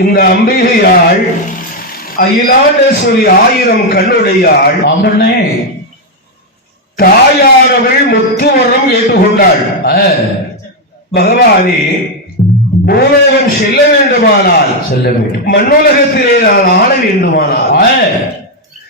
இந்த அம்பிகையாள் அகிலாண்டேஸ்வரி ஆயிரம் கண்ணுடையாள் ஆமண்ணே தாயாரவள் முத்துவரம் ஏற்றுக்கொண்டாள். ஆ, பகவானே பூலோகம் செல்ல வேண்டுமானால் செல்ல வேண்டும். மண்ணுலகத்திலே நான் ஆள வேண்டுமானால்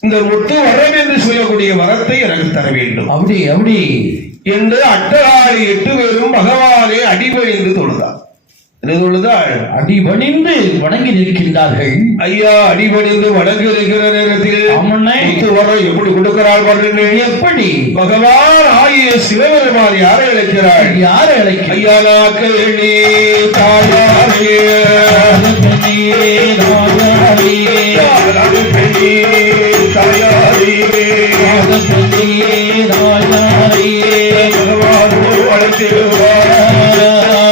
இந்த முத்து வரம் என்று சொல்லக்கூடிய வரத்தை எனக்கு தர வேண்டும். அப்படி அப்படி. என்று அட்டகாரி எட்டு பேரும் பகவானே தொழுதார். என்ன தொழுதாள் அடிபணிந்து வணங்கி நிற்கின்றார்கள் ஐயா அடிபணிந்து வணங்கி இருக்கிற நேரத்தில் வரம் எப்படி கொடுக்கிறாள் பாருங்க எப்படி? பகவான் ஆகிய சிவபெருமான் யாரை அழைக்கிறாள் யார் அழைக்க ஐயா நாக்க வேணி தாயாரே யாரது பெண்ணே தாயாரே பகவான் அழைத்திடுவார்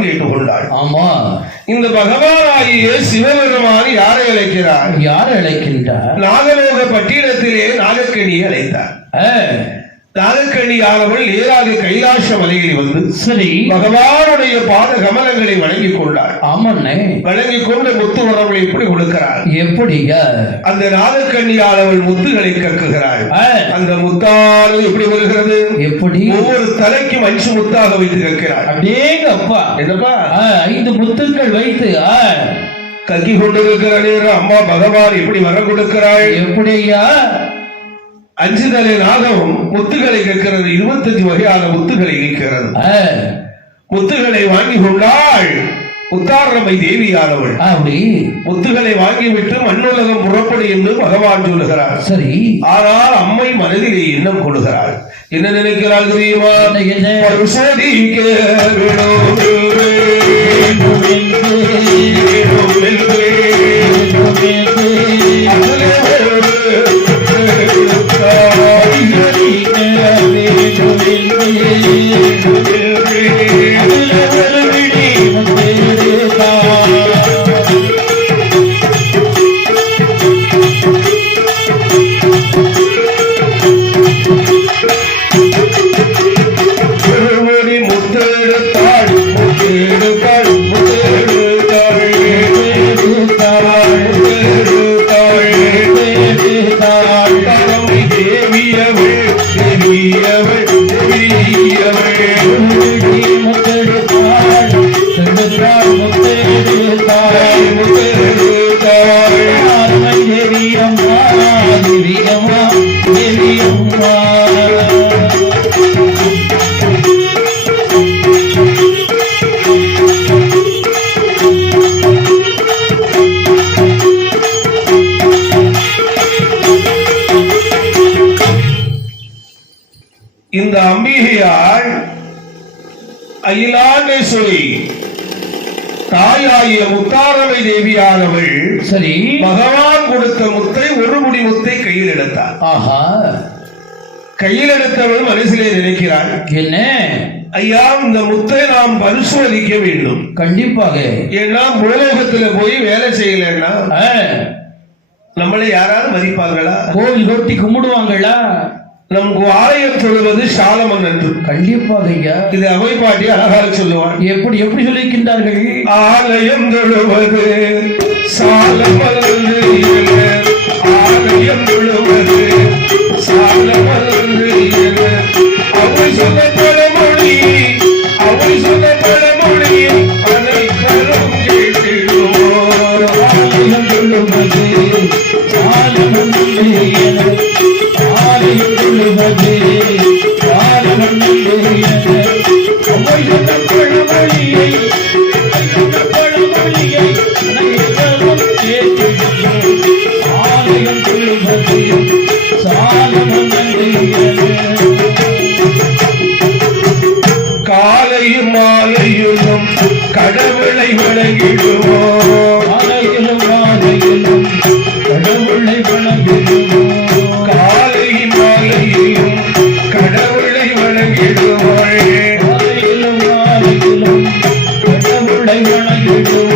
முத்துவரம் கேட்டுக்கொண்டாள் ஆமா. இந்த பகவானாகிய சிவபெருமான் யாரை அழைக்கிறார்? யார் அழைக்கின்றார்? நாகலோக பட்டியலத்திலே நாகக்கணியை அழைத்தார். ஆ, நாகக்கணியானவள் ஏறாது கைலாச மலையில் வந்து சரி. பகவானுடைய பாத கமலங்களை வணங்கிக் கொண்டாள். ஆமண்ணே. வணங்கிக் கொண்டு முத்துவரவை எப்படி கொடுக்கிறார் எப்படிங்க? அந்த நாகக்கண்ணியானவள் முத்துகளை கக்குகிறாள் அந்த முத்தானது எப்படி வருகிறது? எப்படி? ஒவ்வொரு தலைக்கும் அஞ்சு முத்தாக வைத்து கற்கிறாள். அடேங்க அப்பா. என்னப்பா? ஐந்து முத்துக்கள் வைத்து கக்கி கொண்டிருக்கிற நேரம் அம்மா பகவான் எப்படி வரம் கொடுக்கிறாள்? எப்படியா அஞ்சு தலை நாகம் முத்துகளை கேட்கிறது இருபத்தஞ்சு வகையான முத்துகளை கேட்கிறது முத்துகளை வாங்கி கொண்டாள் முத்தாரமை தேவியானவள் அப்படி முத்துகளை வாங்கிவிட்டு மண்ணுலகம் புறப்படு என்று பகவான் சொல்லுகிறார் சரி ஆனால் அம்மை மனதிலே எண்ணம் கொடுக்கிறாள் என்ன நினைக்கிறாள் தெரியுமா வேணும் இந்த அம்பிகையாள் அகிலாண்டேஸ்வரி தாயாகிய முத்தாரமை தேவியானவள் சரி. பகவான் கொடுத்த முத்தை ஒரு முடி முத்தை கையில் எடுத்தார் ஆஹா. கையில் எடுத்தவள் மனசிலே நினைக்கிறாள். என்ன ஐயா இந்த முத்தை நாம் பரிசோதிக்க வேண்டும். கண்டிப்பாக. ஏன்னா பூலோகத்துல போய் வேலை செய்யலைன்னா நம்மளை யாராவது மதிப்பாங்களா கோவில் கொட்டி கும்பிடுவாங்களா? நமக்கு ஆலயம் சொல்லுவது சாலமன் என்று. கண்டிப்பாக இது அமைப்பாட்டி அழகாக சொல்லுவான். எப்படி எப்படி சொல்லியிருக்கின்றார்கள்? ஆலயம் தொழுவது சாலமன் ஆலயம் தொழுவது சாலமன் அவை சொல்லப்பட மொழி அவை சொல்லப்பட மொழி அனைத்தரும் கேட்டிடுவோம். ஆலயம் கொள்ளுவது சாலமன் ಬಗೆ Senhor.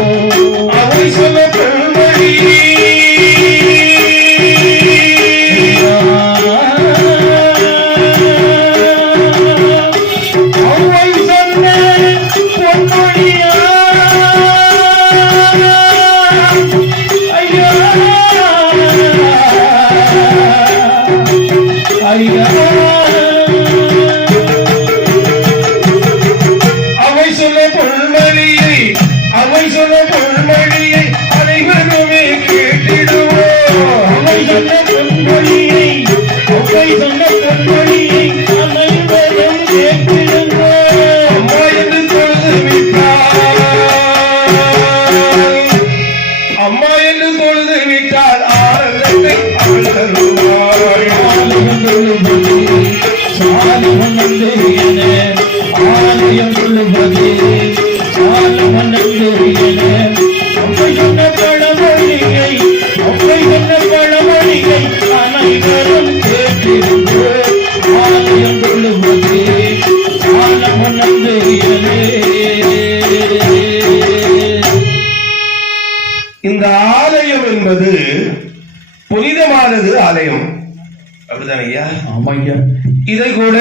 இதை கூட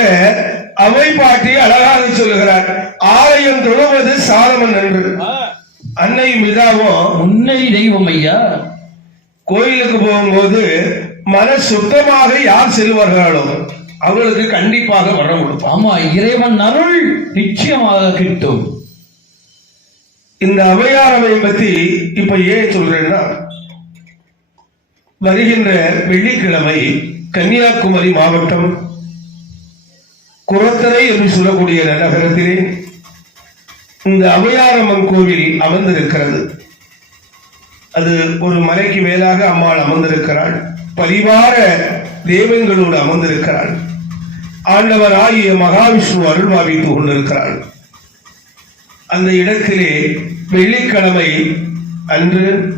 அவை பாட்டி அழகாக சொல்லுகிறார் ஆலயம் தொழுவது சாலமன் என்று அன்னை மிதாவும் முன்னணி தெய்வம் ஐயா. கோயிலுக்கு போகும்போது மன சுத்தமாக யார் செல்வார்களோ அவர்களுக்கு கண்டிப்பாக வரம் கொடுப்பான் ஆமா இறைவன் அருள் நிச்சயமாக கிட்டும். இந்த அவையாரவை பத்தி இப்ப ஏன் சொல்றேன்னா வருகின்ற வெள்ளிக்கிழமை கன்னியாகுமரி மாவட்டம் குரத்தரை என்று சொல்லக்கூடிய நகரத்திலே இந்த அவையாரம்மன் கோவில் அமர்ந்திருக்கிறது. அது ஒரு மலைக்கு மேலாக அம்மாள் அமர்ந்திருக்கிறாள். பரிவார தேவங்களோடு அமர்ந்திருக்கிறாள். ஆண்டவர் ஆகிய மகாவிஷ்ணு அருள் பாவித்துக் கொண்டிருக்கிறாள். அந்த இடத்திலே வெள்ளிக்கிழமை அன்று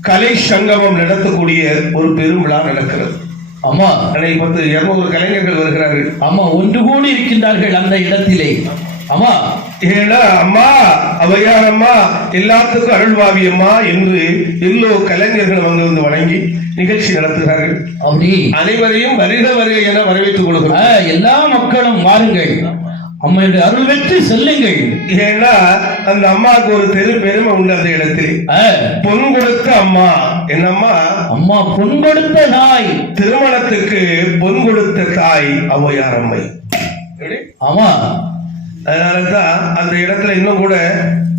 கலை சங்கமம் நடத்தக்கூடிய ஒரு பெரும் விழா நடக்கிறது. ஆமா அன்னைக்கு பத்து இருநூறு கலைஞர்கள் வருகிறார்கள். ஆமா ஒன்று கூடி இருக்கின்றார்கள் அந்த இடத்திலே. ஆமா ஏன்னா அம்மா அவையார் அம்மா எல்லாத்துக்கும் அருள்வாவி அம்மா என்று எல்லோ கலைஞர்கள் வந்து வந்து வணங்கி நிகழ்ச்சி நடத்துகிறார்கள். அப்படி. அனைவரையும் வருக வருக என வரவேற்றுக் ஆ, கொள்கிறோம் எல்லா மக்களும் வாருங்கள். அம்மையுடைய அருள் பெற்று செல்லுங்கள். ஏன்னா அந்த அம்மாவுக்கு ஒரு தெரு பெருமை உண்டு அந்த இடத்தில் பொன் கொடுத்த அம்மா. என்னம்மா? அம்மா பொன் கொடுத்த தாய் திருமணத்துக்கு பொன் கொடுத்த தாய் ஔவையார் அம்மை? ஆமா. அதனாலதான் அந்த இடத்துல இன்னும் கூட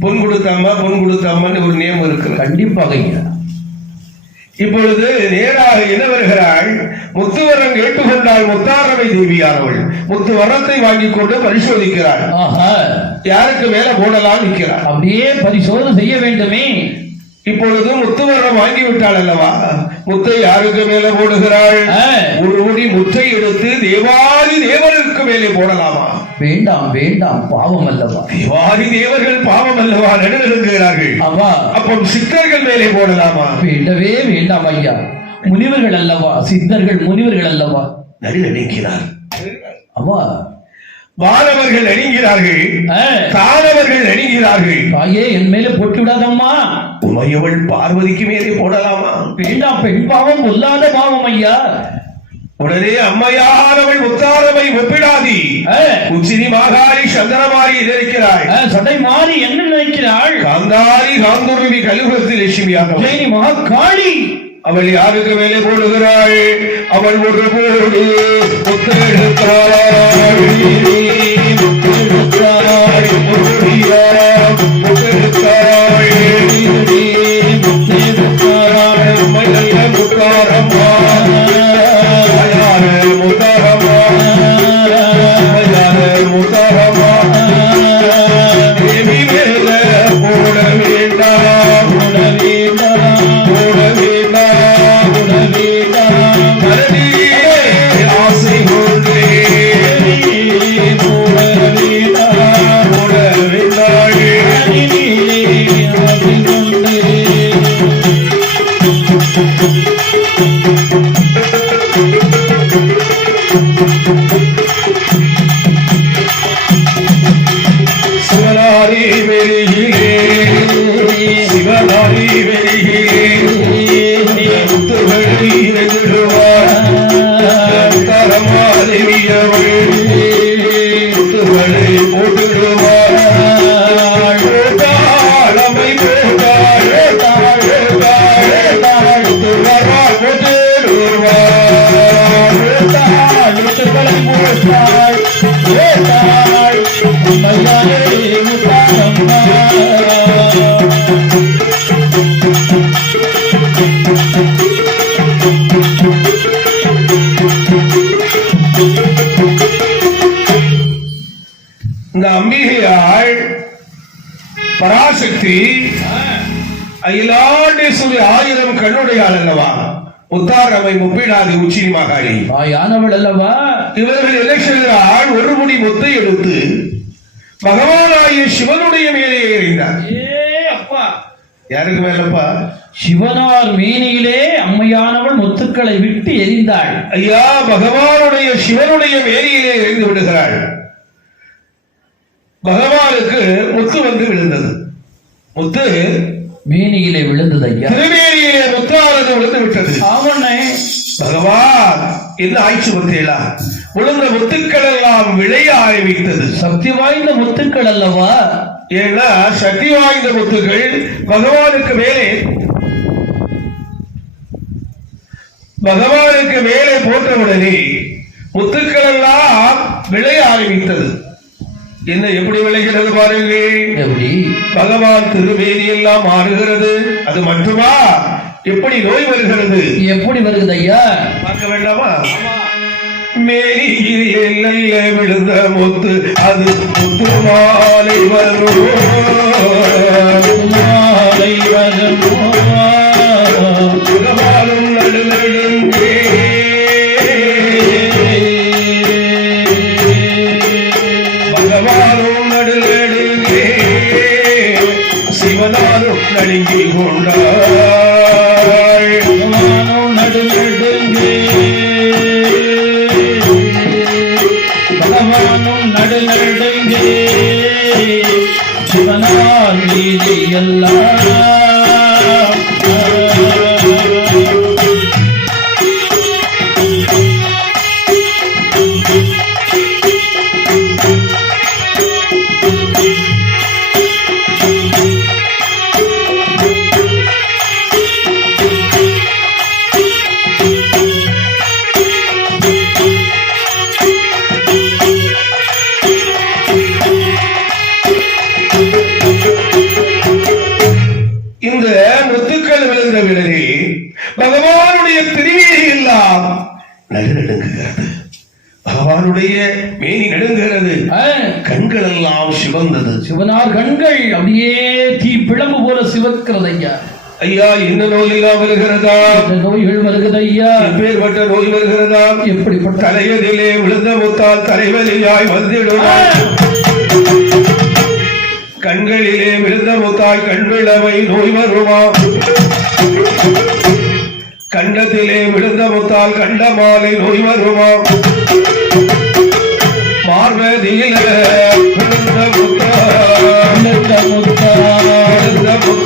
பொன் கொடுத்த அம்மா பொன் கொடுத்த அம்மான்னு ஒரு நியமம் இருக்கிறது கண்டிப்பாக ஐயா. இப்பொழுது நேராக என்ன வருகிறாள் முத்துவரம் கேட்டுக்கொண்டாள் முத்தாரவை தேவியானவள். முத்து வரத்தை வாங்கி கொண்டு பரிசோதிக்கிறாள். யாருக்கு மேல போடலாம் நிற்கிறாள். அப்படியே பரிசோதனை செய்ய வேண்டுமே. இப்பொழுது முத்துவரம் வாங்கி விட்டாள் அல்லவா? முத்தை யாருக்கு மேல போடுகிறாள்? ஒரு முடி முத்தை எடுத்து தேவாதி தேவருக்கு மேலே போடலாமா? வேண்டாம் வேண்டாம் பாவம் அல்லவா? தேவாதி தேவர்கள் பாவம் அல்லவா? நடுநடுங்குகிறார்கள். ஆமா அப்போ சித்தர்கள் மேலே போடலாமா? வேண்டவே வேண்டாம் ஐயா. முனிவர்கள் அல்லவா? சித்தர்கள் முனிவர்கள் அல்லவா? நடுநடுங்கிறார் ஆமா வானவர்கள் நடுங்கிறார்கள் ஆ, தானவர்கள் நடுங்கிறார்கள் தாயே என் மேல போட்டு விடாதம்மா உமையவள் பார்வதிக்கு மேலே போடலாமா? வேண்டாம் பெண் பாவம் பொல்லாத பாவம் ஐயா. உடனே அம்மையானவள் முத்தாரவை ஒப்பிடாதி. உச்சினி மாகாளி சந்திரமாரி இருக்கிறாள் ஆ, சடை மாறி என்ன நினைக்கிறாள்? காந்தாரி காந்துருவி கழுகுலத்து லட்சுமியாக ஜெயினி மகாகாளி. அவள் யாருக்கு மேலே போடுகிறாள்? அவள் ஒரு போடு முத்தெடுத்தாள் முத்தெடுத்தாள் முத்தெடுத்தாள் இந்த அம்பிகை ஆள் பராசக்தி அயிலாண்டேஸ்வரி ஆயிரம் கண்ணுடையாள் அல்லவா? முத்தாரமை முப்பிடாதி உச்சி மகாரி யானவள் அல்லவா? இவர்கள் என்ன செய்கிறாள் ஒரு முடி முத்தை எடுத்து பகவானாகிய சிவனுடைய மேலே ஏறினார். யாருக்கு மேலப்பா? சிவனார் மேனியிலே அம்மையானவள் முத்துக்களை விட்டு எரிந்தாள். ஐயா பகவானுடைய சிவனுடைய மேனியிலே எரிந்து விடுகிறாள். பகவானுக்கு முத்து வந்து விழுந்தது. முத்து மேனியிலே விழுந்தது ஐயா. திருமேனியிலே முத்தானது விழுந்து விட்டது. ஆவண்ணே பகவான் என்ன ஆய்ச்சி முத்தையலா விழுந்த முத்துக்கள் எல்லாம் விளைய ஆரம்பித்தது. சக்தி வாய்ந்த முத்துக்கள் அல்லவா? ஏன்னா சக்தி வாய்ந்த முத்துகள் பகவானுக்கு மேலே. பகவானுக்கு மேலே போட்டவுடனே முத்துக்கள் எல்லாம் விளைய ஆரம்பித்தது. என்ன எப்படி விளைகிறது பாருங்கள். எப்படி? பகவான் திருமேனி எல்லாம் மாறுகிறது அது மட்டுமா? எப்படி நோய் வருகிறது? எப்படி வருகிறது ஐயா பார்க்க வேண்டாமா? மேரியில் விழுந்த முத்து அது முத்து மாலை வரும். மாலை வருமோ? நடுங்கி கொண்டாள் பகவானோ நடுநடுங்கே. பகவானோ நடுநடுங்கே. சிவனார் எல்லாம் பகவானுடைய மேனி நடுங்குகிறது. ஆ, கண்கள் எல்லாம் சிவந்தது. சிவனார் கண்கள் அப்படியே தீ பிளம்பு போல சிவக்கிறது ஐயா. ஐயா என்ன நோய் எல்லாம் வருகிறதா? இந்த நோய்கள் வருகிறது ஐயா? எப்பேற்பட்ட நோய் வருகிறதா? எப்படிப்பட்ட தலையதிலே விழுந்த முத்தால் தலைவலியாய் வந்திடும் கண்களிலே விழுந்த முத்தாய் கண்விளவை நோய் வருமா? கண்டத்திலே விழுந்த முத்தால் கண்டமாலை நோய் வருமா? மார்வதியில முத்தா முத்தா முத்தா.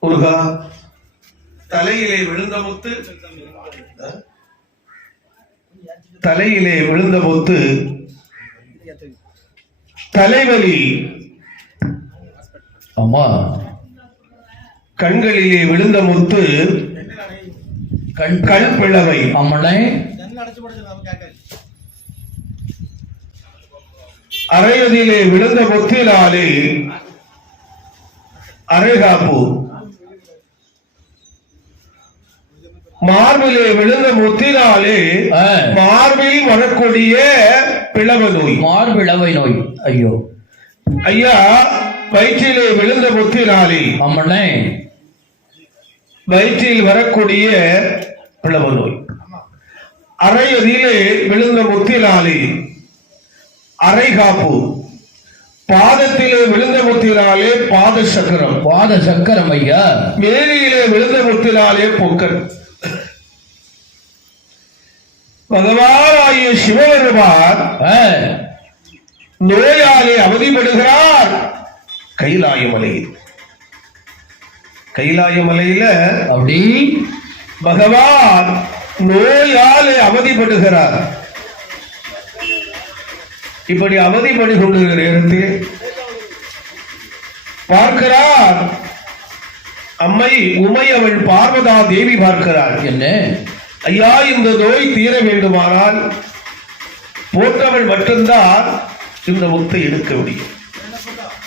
முருகா தலையிலே விழுந்த முத்து. தலையிலே விழுந்த முத்து. தலைவலி. அம்மா. கண்களிலே விழுந்த முத்து. கண் கண் பிளவை. அம்மனை. அரையதிலே விழுந்த முத்தினாலே. அரைகாப்பு. மார்பிலே விழுந்த முத்தினாலே மார்பில் வரக்கூடிய பிளவ நோய். மார்பிளவை நோய். ஐயோ. ஐயா வயிற்றிலே விழுந்த முத்தினாலே அம்மண்ணே வயிற்றில் வரக்கூடிய பிளவ நோய். அரையதிலே விழுந்த முத்தினாலே அரைகாப்பு. பாதத்திலே விழுந்த முத்தினாலே பாத சக்கரம் பாத சக்கரம் ஐயா. மேலியிலே விழுந்த முத்தினாலே பொக்கன் பகவானாகிய சிவபெருமான் ஆ, நோயாலே அவதிப்படுகிறார். கைலாய மலையில் கைலாய மலையில அப்படி? பகவான் நோயாலே அவதிப்படுகிறார். இப்படி அவதிப்படி கொண்டிருக்கிற நேரத்தில் பார்க்கிறார். அம்மை உமை அவள் பார்வதா தேவி பார்க்கிறார் என்ன? ஐயா இந்த நோய் தீர வேண்டுமானால் போற்றவள் மட்டும்தான் இந்த முத்தை எடுக்க முடியும்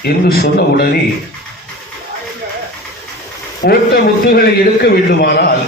என்று சொன்ன உடனே போட்ட முத்துகளை எடுக்க வேண்டுமானால்